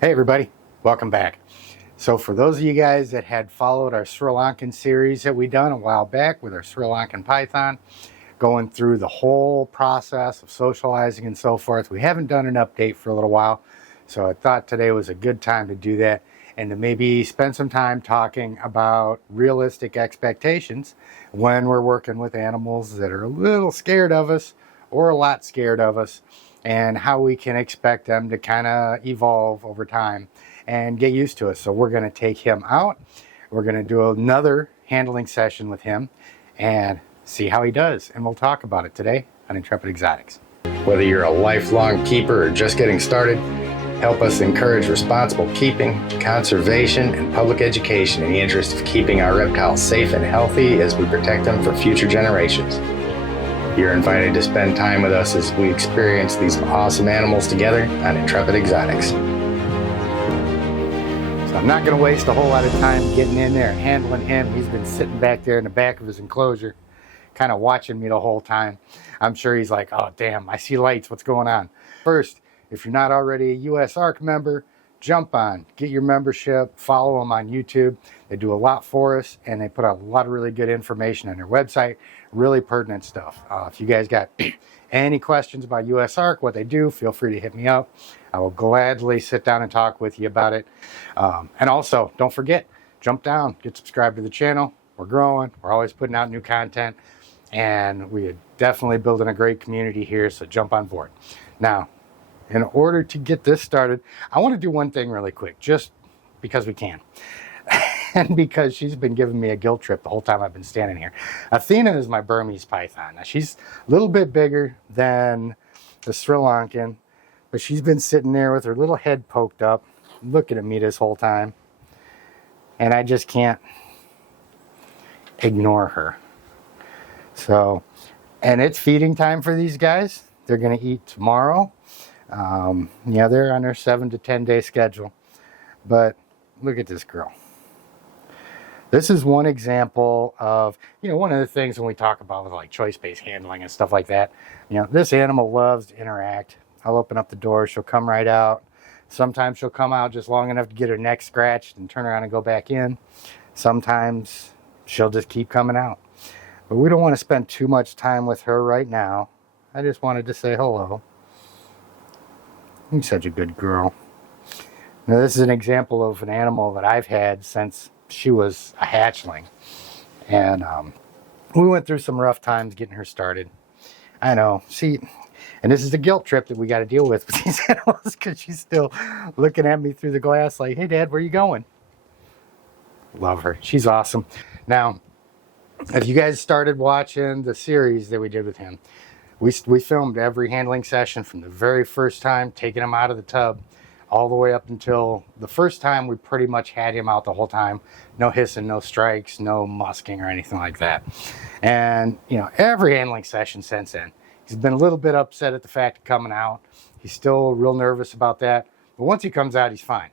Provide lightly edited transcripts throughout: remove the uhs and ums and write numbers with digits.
Hey everybody, welcome back. So for those of you guys that had followed our Sri Lankan series that we done a while back with our Sri Lankan python, going through the whole process of socializing and so forth, we haven't done an update for a little while. So I thought today was a good time to do that and to maybe spend some time talking about realistic expectations when we're working with animals that are a little scared of us or a lot scared of us, and how we can expect them to kind of evolve over time and get used to us. So we're going to take him out. We're going to do another handling session with him and see how he does. And we'll talk about it today on Intrepid Exotics. Whether you're a lifelong keeper or just getting started, help us encourage responsible keeping, conservation, and public education in the interest of keeping our reptiles safe and healthy as we protect them for future generations. You're invited to spend time with us as we experience these awesome animals together on Intrepid Exotics. So I'm not going to waste a whole lot of time getting in there and handling him. He's been sitting back there in the back of his enclosure, kind of watching me the whole time. I'm sure he's like, oh damn, I see lights, what's going on? First, if you're not already a USARK member, jump on, get your membership, follow them on YouTube. They do a lot for us, and they put out a lot of really good information on their website, really pertinent stuff. If you guys got any questions about USARK, what they do, feel free to hit me up. I will gladly sit down and talk with you about it. And also, don't forget, jump down, get subscribed to the channel. We're growing, we're always putting out new content, and we are definitely building a great community here, so jump on board. Now, in order to get this started, I want to do one thing really quick, just because we can. And because she's been giving me a guilt trip the whole time I've been standing here. Athena is my Burmese python. Now, she's a little bit bigger than the Sri Lankan, but she's been sitting there with her little head poked up, looking at me this whole time. And I just can't ignore her. So, and it's feeding time for these guys. They're going to eat tomorrow. Yeah, they're on their 7 to 10 day schedule, but look at this girl. This is one example of, one of the things when we talk about with like choice-based handling and stuff like that, this animal loves to interact. I'll open up the door, she'll come right out. Sometimes she'll come out just long enough to get her neck scratched and turn around and go back in. Sometimes she'll just keep coming out. But we don't want to spend too much time with her right now. I just wanted to say hello. You're such a good girl. Now, this is an example of an animal that I've had since she was a hatchling. And we went through some rough times getting her started. I know. See, and this is the guilt trip that we got to deal with these animals, because she's still looking at me through the glass like, hey, Dad, where are you going? Love her. She's awesome. Now, if you guys started watching the series that we did with him, we filmed every handling session from the very first time, taking him out of the tub, all the way up until the first time we pretty much had him out the whole time. No hissing, no strikes, no musking or anything like that. And, every handling session since then, he's been a little bit upset at the fact of coming out. He's still real nervous about that. But once he comes out, he's fine.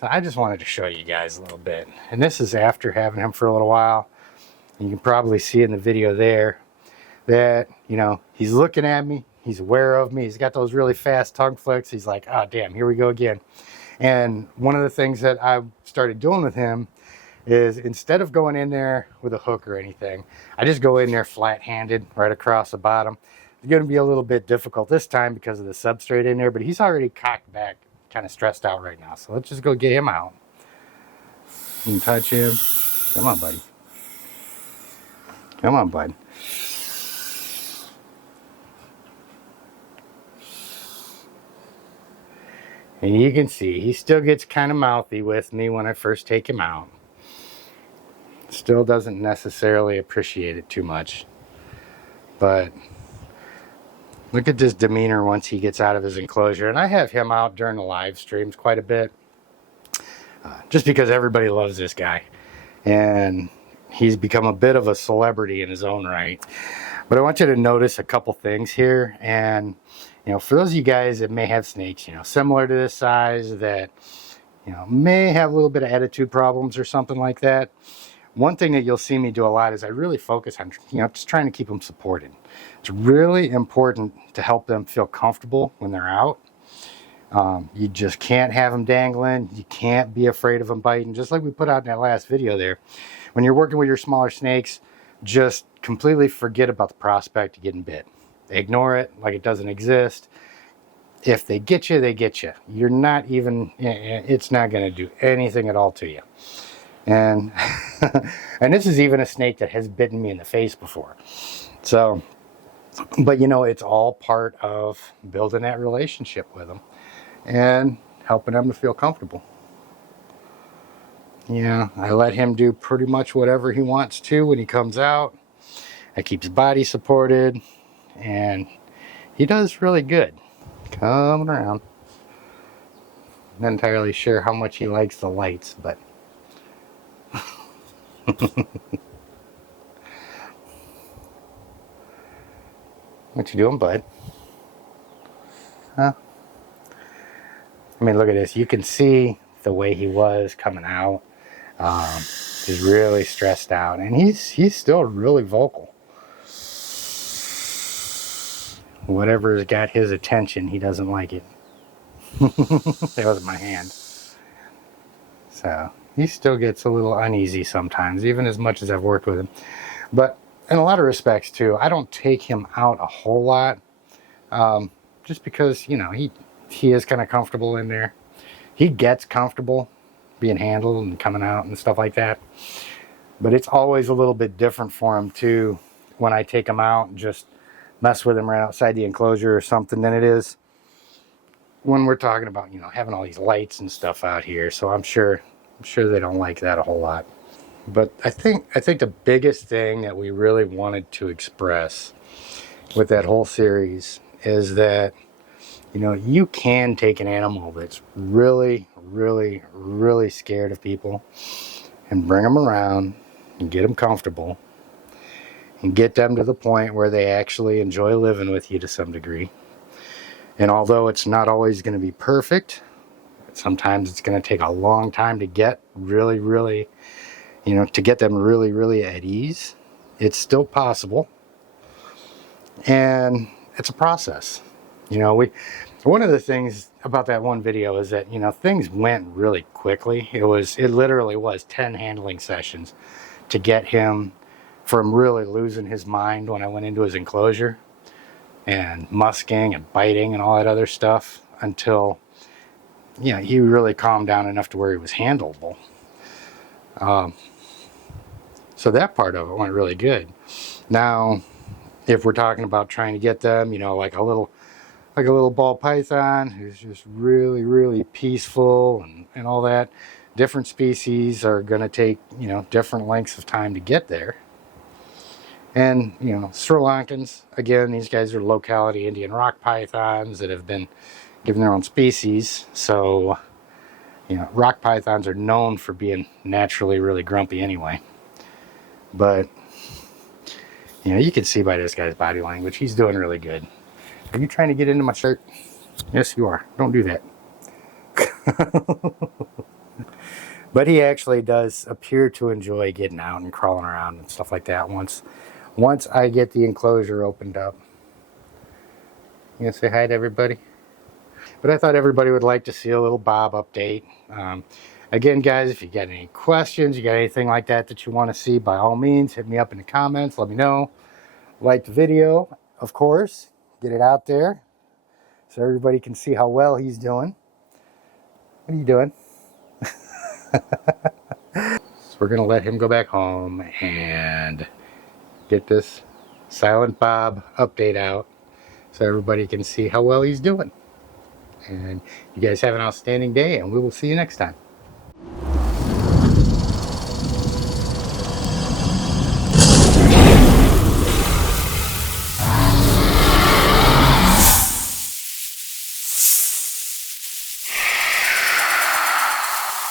So I just wanted to show you guys a little bit. And this is after having him for a little while. You can probably see in the video there that, he's looking at me. He's aware of me. He's got those really fast tongue flicks. He's like, oh, damn, here we go again. And one of the things that I started doing with him is, instead of going in there with a hook or anything, I just go in there flat-handed right across the bottom. It's going to be a little bit difficult this time because of the substrate in there, but he's already cocked back, kind of stressed out right now. So let's just go get him out. You can touch him. Come on, buddy. Come on, bud. And you can see he still gets kind of mouthy with me when I first take him out. Still doesn't necessarily appreciate it too much. But look at this demeanor once he gets out of his enclosure. And I have him out during the live streams quite a bit. Just because everybody loves this guy. And he's become a bit of a celebrity in his own right. But I want you to notice a couple things here. And for those of you guys that may have snakes, similar to this size, that, may have a little bit of attitude problems or something like that, one thing that you'll see me do a lot is I really focus on, just trying to keep them supported. It's really important to help them feel comfortable when they're out. You just can't have them dangling. You can't be afraid of them biting. Just like we put out in that last video there. When you're working with your smaller snakes, just completely forget about the prospect of getting bit. Ignore it like it doesn't exist. If they get you, they get you. You're not even, it's not going to do anything at all to you. And and this is even a snake that has bitten me in the face before. So, but you know, it's all part of building that relationship with them and helping them to feel comfortable. Yeah, I let him do pretty much whatever he wants to when he comes out. I keep his body supported, and he does really good. Coming around. Not entirely sure how much he likes the lights, but what you doing, bud? Huh? I mean, look at this. You can see the way he was coming out. He's really stressed out, and he's still really vocal. Whatever's got his attention, he doesn't like it. That was my hand. So he still gets a little uneasy sometimes, even as much as I've worked with him. But in a lot of respects too, I don't take him out a whole lot, just because, you know, he is kind of comfortable in there. He gets comfortable being handled and coming out and stuff like that. But it's always a little bit different for him too when I take him out and just mess with him right outside the enclosure or something than it is when we're talking about, you know, having all these lights and stuff out here. So I'm sure they don't like that a whole lot. But I think the biggest thing that we really wanted to express with that whole series is that, you know, you can take an animal that's really, really, really scared of people and bring them around and get them comfortable and get them to the point where they actually enjoy living with you to some degree. And although it's not always going to be perfect, sometimes it's going to take a long time to get really, really, you know, to get them really, really at ease. It's still possible. And it's a process. You know, one of the things about that one video is that, you know, things went really quickly. It literally was 10 handling sessions to get him from really losing his mind when I went into his enclosure and musking and biting and all that other stuff until, you know, he really calmed down enough to where he was handleable. So that part of it went really good. Now, if we're talking about trying to get them, you know, like a little ball python who's just really, really peaceful and all that, different species are going to take, you know, different lengths of time to get there. And, you know, Sri Lankans, again, these guys are locality Indian rock pythons that have been given their own species. So, you know, rock pythons are known for being naturally really grumpy anyway. But, you know, you can see by this guy's body language, he's doing really good. Are you trying to get into my shirt? Yes, you are. Don't do that. But he actually does appear to enjoy getting out and crawling around and stuff like that once I get the enclosure opened up. You gonna say hi to everybody? But I thought everybody would like to see a little Bob update. Again, guys, if you got any questions, you got anything like that you want to see, by all means, hit me up in the comments. Let me know. Like the video, of course. Get it out there so everybody can see how well he's doing. What are you doing? So we're going to let him go back home and get this Silent Bob update out so everybody can see how well he's doing. And you guys have an outstanding day, and we will see you next time.